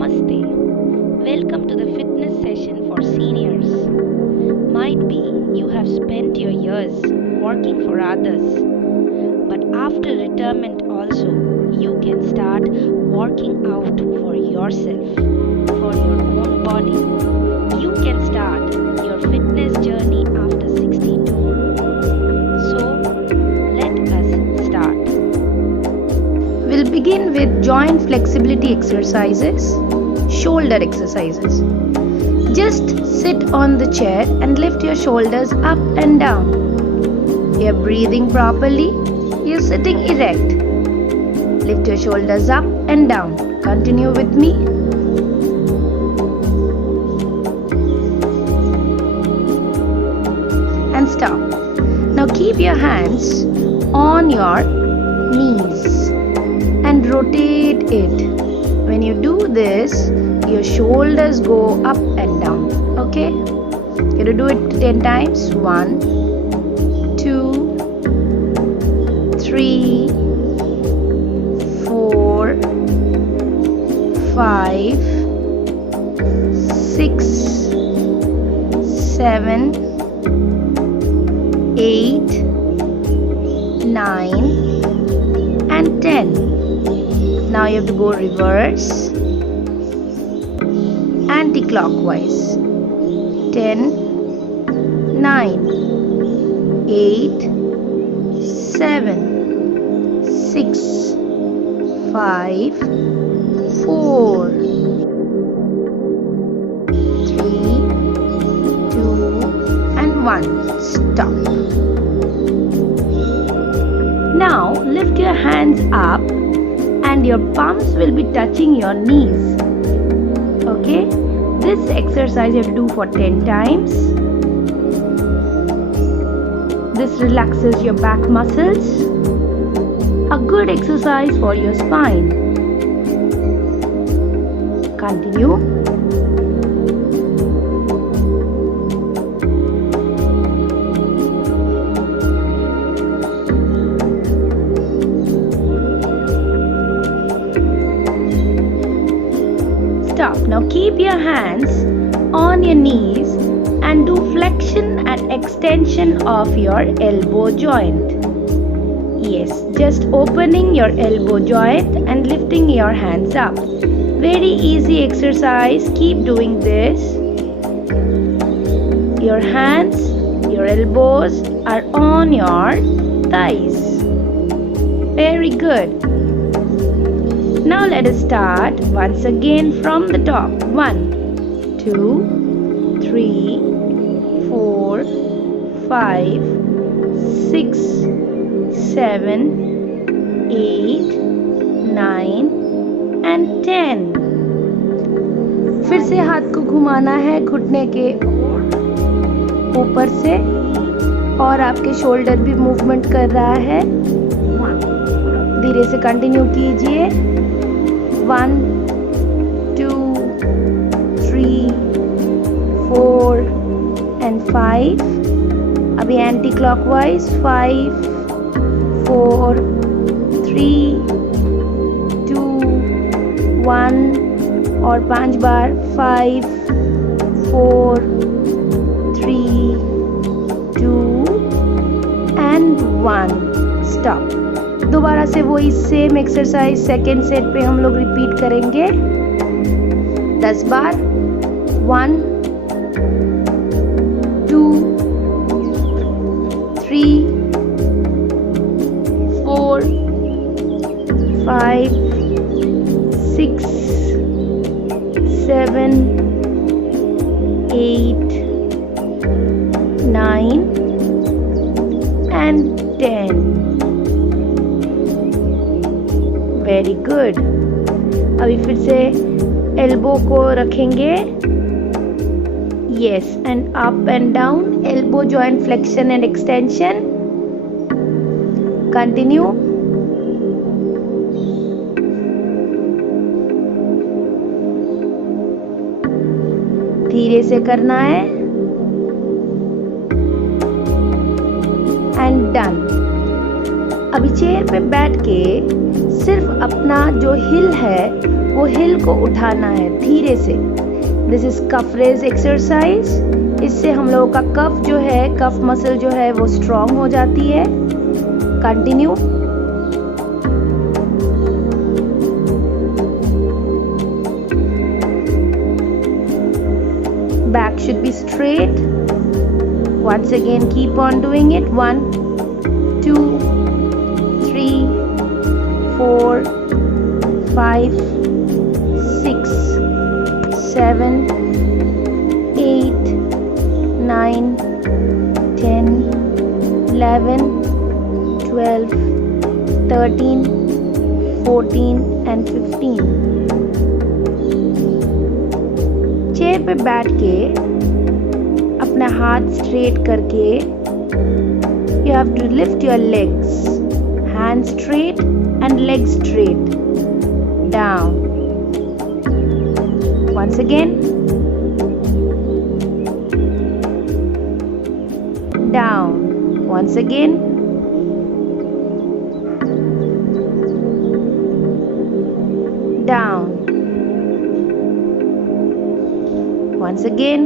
Namaste. Welcome to the fitness session for seniors. Might be you have spent your years working for others, but after retirement also you can start working out for yourself, for your own body. You can start your fitness journey after 62. So, let us start. We'll begin with joint flexibility exercises, shoulder exercises. Just sit on the chair and lift your shoulders up and down. You're breathing properly, you're sitting erect. Lift your shoulders up and down. Continue with me. And stop. Now keep your hands on your knees and rotate it. When you do this, your shoulders go up and down. Okay? You have to do it 10 times. 1, 2, 3, 4, 5, 6, 7, 8, 9, and 10. Now you have to go reverse, anti-clockwise. 10, 9, 8, 7, 6, 5, 4, 3, 2, and 1. Stop. Now lift your hands up and your palms will be touching your knees. Okay? This exercise you have to do for 10 times. This relaxes your back muscles. A good exercise for your spine. Continue. Stop. Now keep your hands on your knees and do flexion and extension of your elbow joint. Yes, just opening your elbow joint and lifting your hands up. Very easy exercise. Keep doing this. Your hands, your elbows are on your thighs. Very good. Now let us start once again from the top. 1, 2, 3, 4, 5, 6, 7, 8, 9 and 10. फिर से हाथ को घुमाना है घुटने के ऊपर से और आपके शोल्डर भी मूवमेंट कर रहा है. धीरे से कंटिन्यू कीजिए. 1, 2, 3, 4 and 5. अभी एंटी क्लॉकवाइज. 5, 4, 3, 2, 1 और 5 बार. 5, 4, 3, 2 and 1. स्टॉप. दोबारा से वही सेम एक्सरसाइज सेकेंड सेट पे हम लोग रिपीट करेंगे 10 बार. 1, 2, 3, 4, 5, 6, 7, 8, 9 and 10. Very good. अभी फिर से एल्बो को रखेंगे. Yes, and up and down. Elbow joint flexion and extension. Continue. धीरे से करना है. And done. अभी चेयर पे बैठ के सिर्फ अपना जो हिल है वो हिल को उठाना है धीरे से। This is calf raise exercise. इससे हम लोगों का कफ जो है, कफ मसल जो है वो स्ट्रॉन्ग हो जाती है। Continue. Back should be straight. Once again, keep on doing it. 1, 2, 3, 4, 5, 6, 7, 8, 9, 10, 11, 12, 13, 14 and 15. Chair पे बैठ के अपना हाथ स्ट्रेट करके you have to lift your legs, hands straight and legs straight, down. Once again, down. Once again, down. Once again,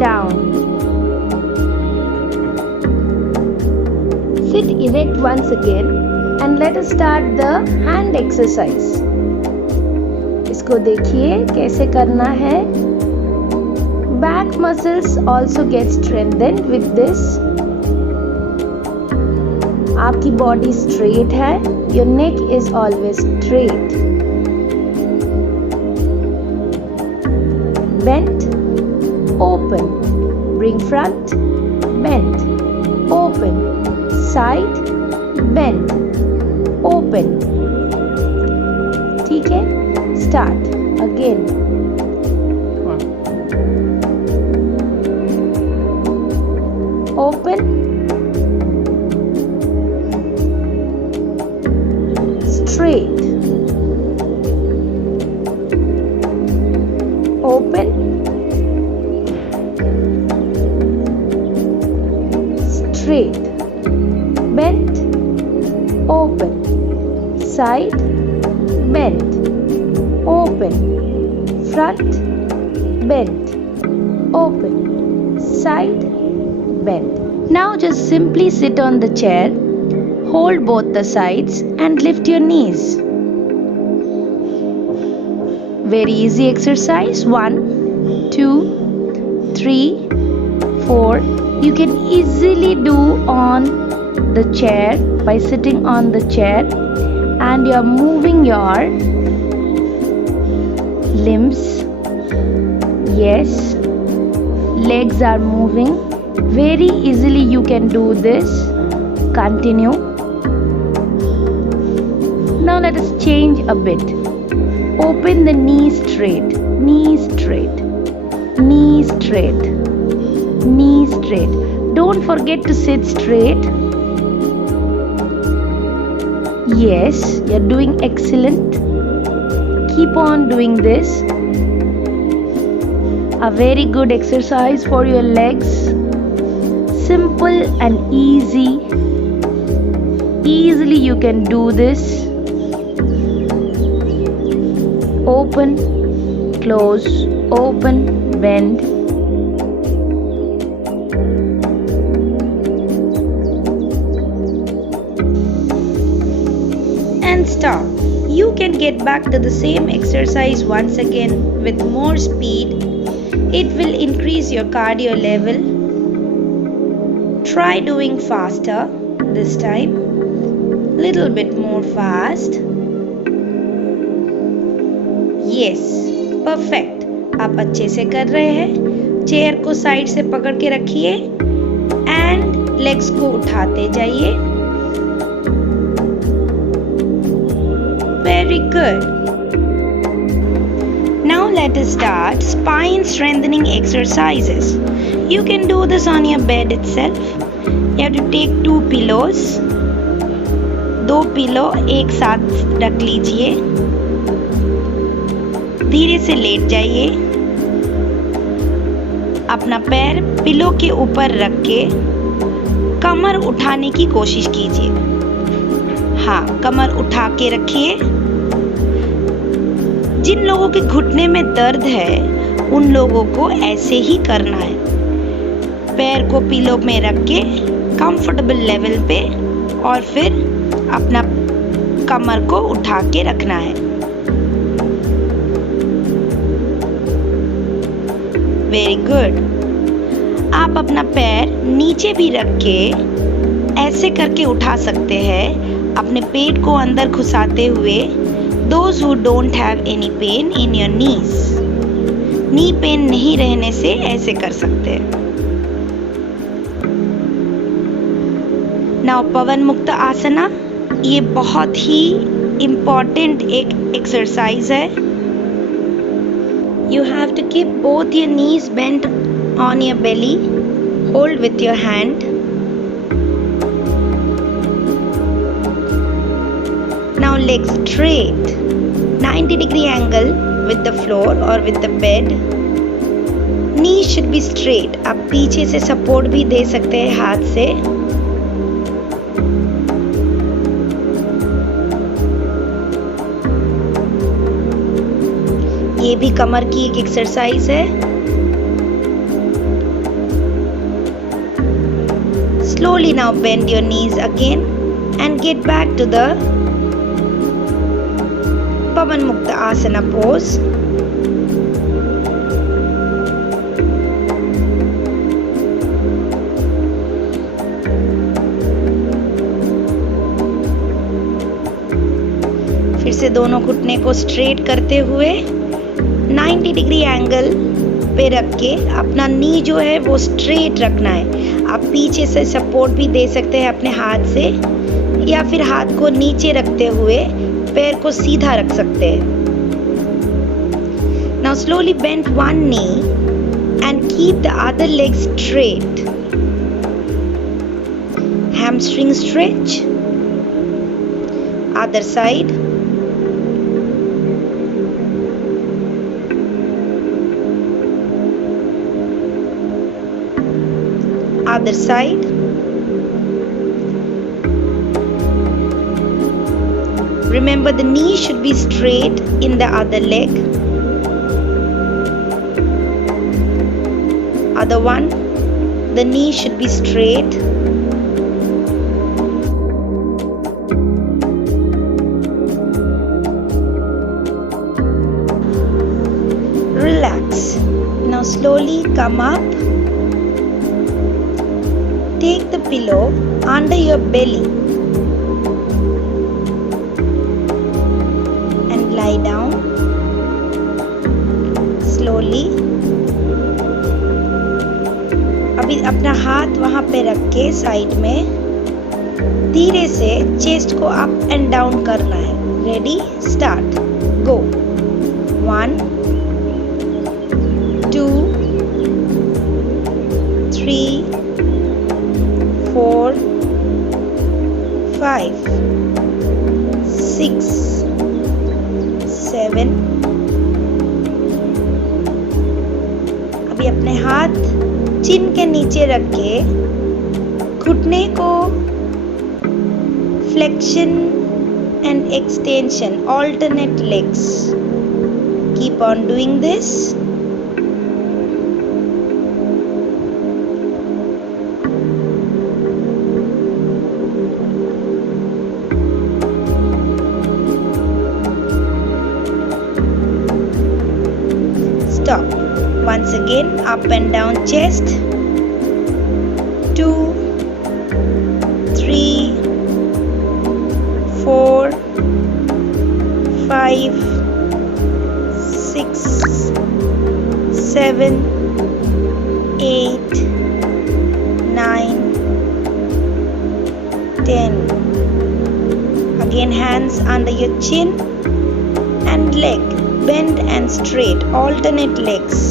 down. Sit erect once again and let us start the hand exercise. इसको देखिए कैसे करना है. Back muscles also get strengthened with this. आपकी body straight है. Your neck is always straight. Bend, open. Bring front, bend, open. Side, bend, open. ठीक है? Start again. Open. Straight, open, straight, bend, open, side, bend, open, front, bend, open, side, bend. Now just simply sit on the chair. Hold both the sides and lift your knees. Very easy exercise. 1, 2, 3, 4. You can easily do on the chair by sitting on the chair, and you are moving your limbs. Yes, legs are moving. Very easily you can do this. Continue. Now let us change a bit. Open the knee straight, knee straight, knee straight, knee straight. Don't forget to sit straight. Yes, you're doing excellent. Keep on doing this. A very good exercise for your legs. Simple and easy. Easily you can do this. Open, close, open, bend. And stop. You can get back to the same exercise once again with more speed. It will increase your cardio level. Try doing faster this time. Little bit more fast. Yes, perfect. आप अच्छे से कर रहे हैं. Chair को side से पकड़ के रखिए एंड लेग्स को उठाते जाइए. Very good. Now let us start spine strengthening exercises. You can do this on your bed itself. You have to take 2 pillows. 2 pillow एक साथ रख लीजिए. धीरे से लेट जाइए. अपना पैर पिलो के ऊपर रख के कमर उठाने की कोशिश कीजिए। हाँ, कमर उठा के रखिए। जिन लोगों के घुटने में दर्द है उन लोगों को ऐसे ही करना है। पैर को पिलो में रख के कंफर्टेबल लेवल पे और फिर अपना कमर को उठा के रखना है। Very good. आप अपना पैर नीचे भी रख के ऐसे करके उठा सकते हैं, अपने पेट को अंदर घुसाते हुए। Those who don't have any pain in your knees, knee pain नहीं रहने से ऐसे कर सकते हैं। नाउ पवन मुक्त आसना, ये बहुत ही इम्पॉर्टेंट एक एक्सरसाइज है। You have to keep both your knees bent on your belly. Hold with your hand. Now legs straight, 90-degree angle with the floor or with the bed. Knees should be straight. आप पीछे से support भी दे सकते हैं हाथ से। ये भी कमर की एक एक्सरसाइज है। Slowly now bend your knees again and get back to the Pavan Mukta Asana pose. फिर से दोनों घुटने को स्ट्रेट करते हुए 90-डिग्री एंगल पे रख के अपना नी जो है वो स्ट्रेट रखना है। आप पीछे से सपोर्ट भी दे सकते हैं अपने हाथ से, या फिर हाथ को नीचे रखते हुए पैर को सीधा रख सकते हैं। Now slowly bend one knee and keep the other leg straight. Hamstring stretch. Other side. Other side. Remember, the knee should be straight in the other leg. Other one, the knee should be straight. Relax. Now slowly come up. Take the pillow under your belly and lie down slowly. अभी अपना हाथ वहां पे रख के side में धीरे से चेस्ट को अप एंड डाउन करना है। रेडी, स्टार्ट, गो। 1 2 3 4 5 6 7। अभी अपने हाथ चिन के नीचे रख के घुटने को flexion and extension, alternate legs. Keep on doing this. Stop. Once again, up and down chest. 2 3 4 5 6 7 8 9 10. Again, hands under your chin and leg bend and straight, alternate legs.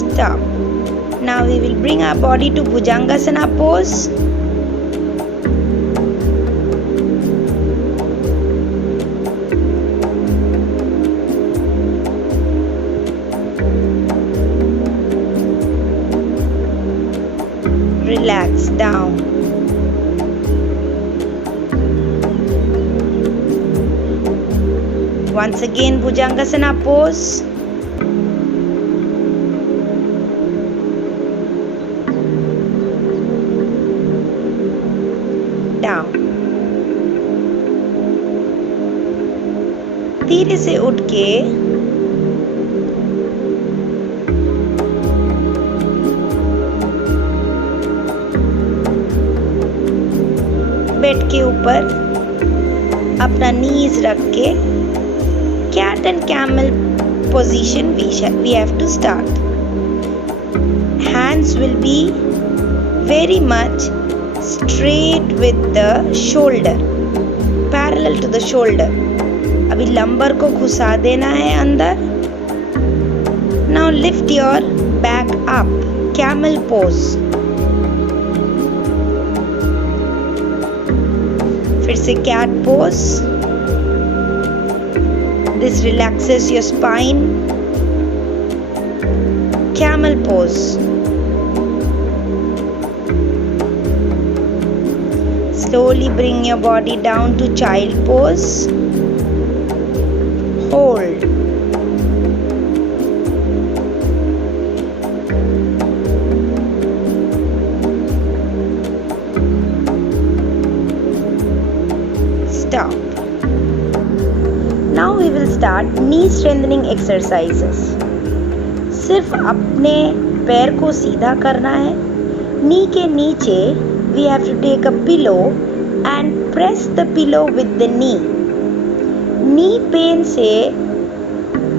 Stop. Now we will bring our body to Bhujangasana pose. down. Once again, Bhujangasana pose. Down. धीरे से उठ के bed के ऊपर अपना नीज रख के cat and camel position we have to start. Hands will be very much straight with the shoulder, parallel to the shoulder. अभी लंबर को घुसा देना है अंदर. Now lift your back up, camel pose. फिर से cat pose. This relaxes your spine. Camel pose. Slowly bring your body down to child pose. Hold. Stop. Now we will start knee strengthening exercises. सिर्फ अपने पैर को सीधा करना है. नी के नीचे we have to take a pillow and press the pillow with the knee. Knee pain से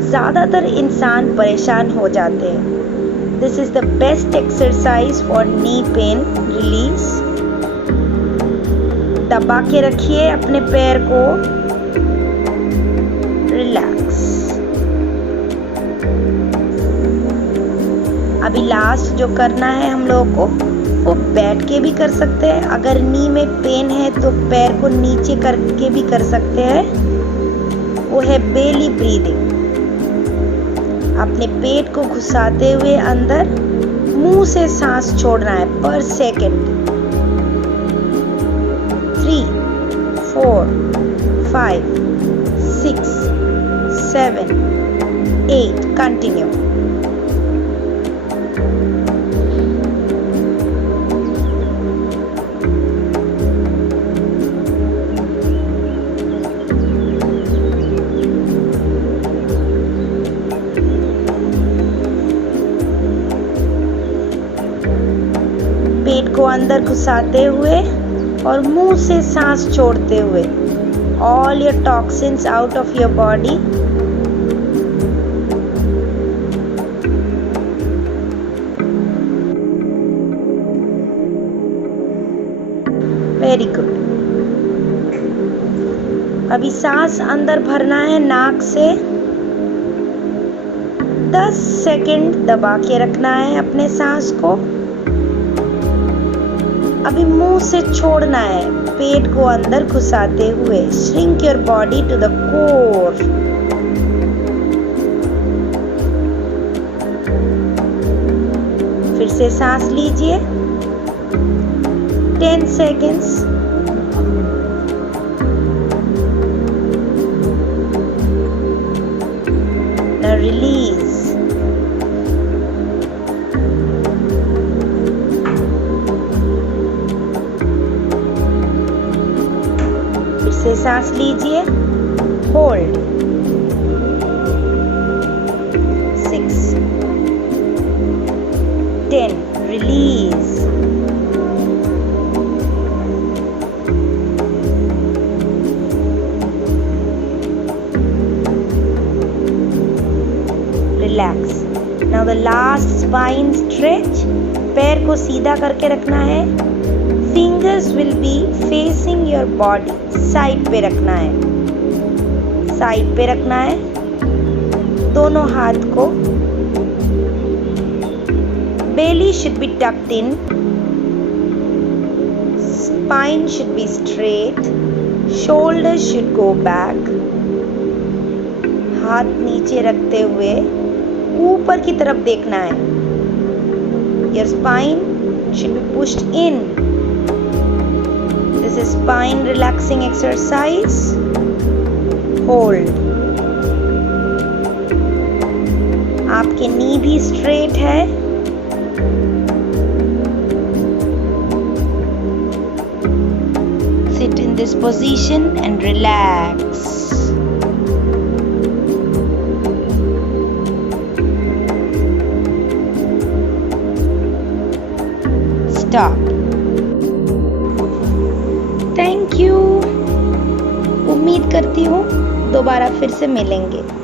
ज़्यादातर इंसान परेशान हो जाते हैं. This is the best exercise for knee pain release. दबा के रखिए अपने पैर को. रिलैक्स. अभी लास्ट जो करना है हम लोगों को, वो बैठ के भी कर सकते हैं. अगर नी में पेन है तो पैर को नीचे करके भी कर सकते हैं. वो है बेली ब्रीदिंग. अपने पेट को घुसाते हुए अंदर मुंह से सांस छोड़ना है पर सेकंड. 3, 4, 5, 6, 7, 8. Continue. पेट को अंदर घुसाते हुए और मुंह से सांस छोड़ते हुए. All your toxins out of your body. Very good. अभी सांस अंदर भरना है नाक से. 10 सेकंड दबा के रखना है अपने सांस को. अभी मुंह से छोड़ना है पेट को अंदर घुसाते हुए. Shrink your body to the core. फिर से सांस लीजिए. 10 seconds. Now release. से सांस लीजिए. Hold. 6, 10. Release. Relax. Now the last spine stretch. पैर को सीधा करके रखना है. Fingers will be facing your body. Side पे रखना है. साइड पे रखना है दोनों हाथ को. Belly should be tucked in. Spine should be straight. Shoulders should go back. हाथ नीचे रखते हुए ऊपर की तरफ देखना है. Your spine should be pushed in. This is spine relaxing exercise. Hold. आपके नी भी स्ट्रेट है. Sit in this position and relax. Stop. Thank you. उम्मीद करती हूँ दोबारा फिर से मिलेंगे.